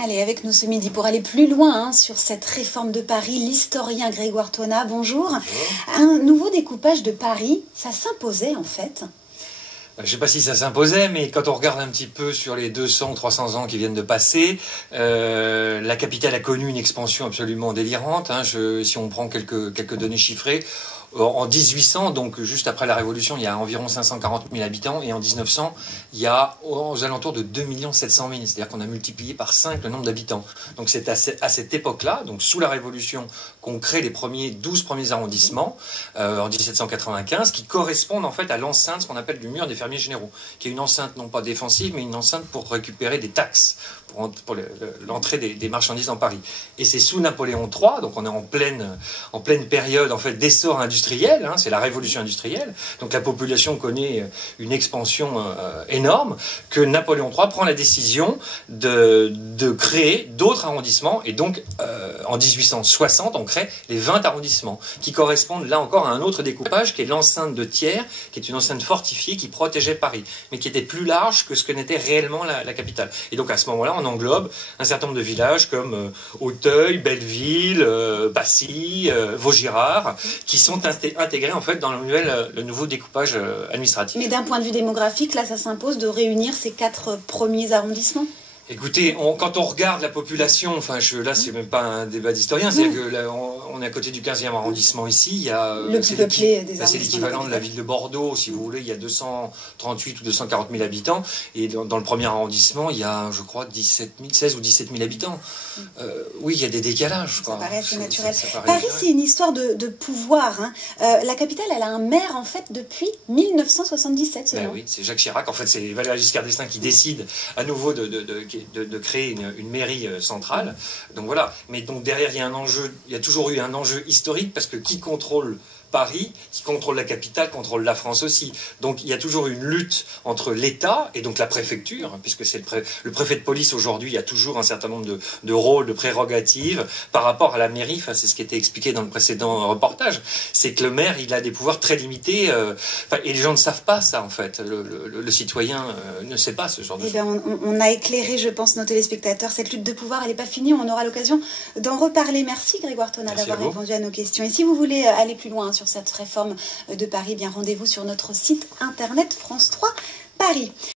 Allez, avec nous ce midi pour aller plus loin sur cette réforme de Paris, l'historien Grégoire Thonas, bonjour. Un nouveau découpage de Paris, ça s'imposait en fait? Je ne sais pas si ça s'imposait, mais quand on regarde un petit peu sur les 200 ou 300 ans qui viennent de passer, la capitale a connu une expansion absolument délirante. Si on prend quelques données chiffrées, en 1800, donc juste après la Révolution, il y a environ 540 000 habitants, et en 1900, il y a aux alentours de 2 700 000. C'est-à-dire qu'on a multiplié par 5 le nombre d'habitants. Donc c'est à cette époque-là, donc sous la Révolution, qu'on crée les 12 premiers arrondissements, en 1795, qui correspondent en fait à l'enceinte, ce qu'on appelle du mur des fermiers généraux, qui est une enceinte non pas défensive, mais une enceinte pour récupérer des taxes, pour l'entrée des marchandises dans Paris. Et c'est sous Napoléon III, donc on est en pleine période en fait d'essor industriel, c'est la révolution industrielle, donc la population connaît une expansion énorme, que Napoléon III prend la décision de créer d'autres arrondissements, et donc en 1860 on crée les 20 arrondissements, qui correspondent là encore à un autre découpage, qui est l'enceinte de Thiers, qui est une enceinte fortifiée qui protégeait Paris, mais qui était plus large que ce que n'était réellement la capitale. Et donc à ce moment-là, on englobe un certain nombre de villages comme Auteuil, Belleville, Passy, Vaugirard, qui sont intégrés en fait dans le nouveau découpage administratif. Mais d'un point de vue démographique, là, ça s'impose de réunir ces 4 premiers arrondissements? Écoutez, quand on regarde la population, là c'est même pas un débat d'historien, c'est que là, on est à côté du 15e arrondissement ici, il y a le plus peuplé des arrondissements. C'est l'équivalent de la ville de Bordeaux, si vous voulez, il y a 238 ou 240 000 habitants, et dans le premier arrondissement, il y a, je crois, 16 ou 17 000 habitants. Oui, il y a des décalages. Ça paraît assez naturel. Paris, c'est une histoire de pouvoir. La capitale, elle a un maire, en fait, depuis 1977 seulement. Oui, c'est Jacques Chirac. En fait, c'est Valéry Giscard d'Estaing qui décide à nouveau de créer une mairie centrale. Donc voilà. Mais donc derrière, il y a toujours eu un enjeu historique, parce que qui contrôle Paris, qui contrôle la capitale, contrôle la France aussi. Donc il y a toujours eu une lutte entre l'État et donc la préfecture, puisque c'est le préfet de police aujourd'hui, il y a toujours un certain nombre de rôles, de prérogatives par rapport à la mairie. C'est ce qui était expliqué dans le précédent reportage. C'est que le maire, il a des pouvoirs très limités, et les gens ne savent pas ça en fait. Le citoyen ne sait pas ce genre de choses. On a éclairé, je pense, nos téléspectateurs. Cette lutte de pouvoir, elle n'est pas finie. On aura l'occasion d'en reparler. Merci Grégoire Thonas d'avoir répondu à nos questions. Et si vous voulez aller plus loin sur cette réforme de Paris, bien rendez-vous sur notre site internet France 3 Paris.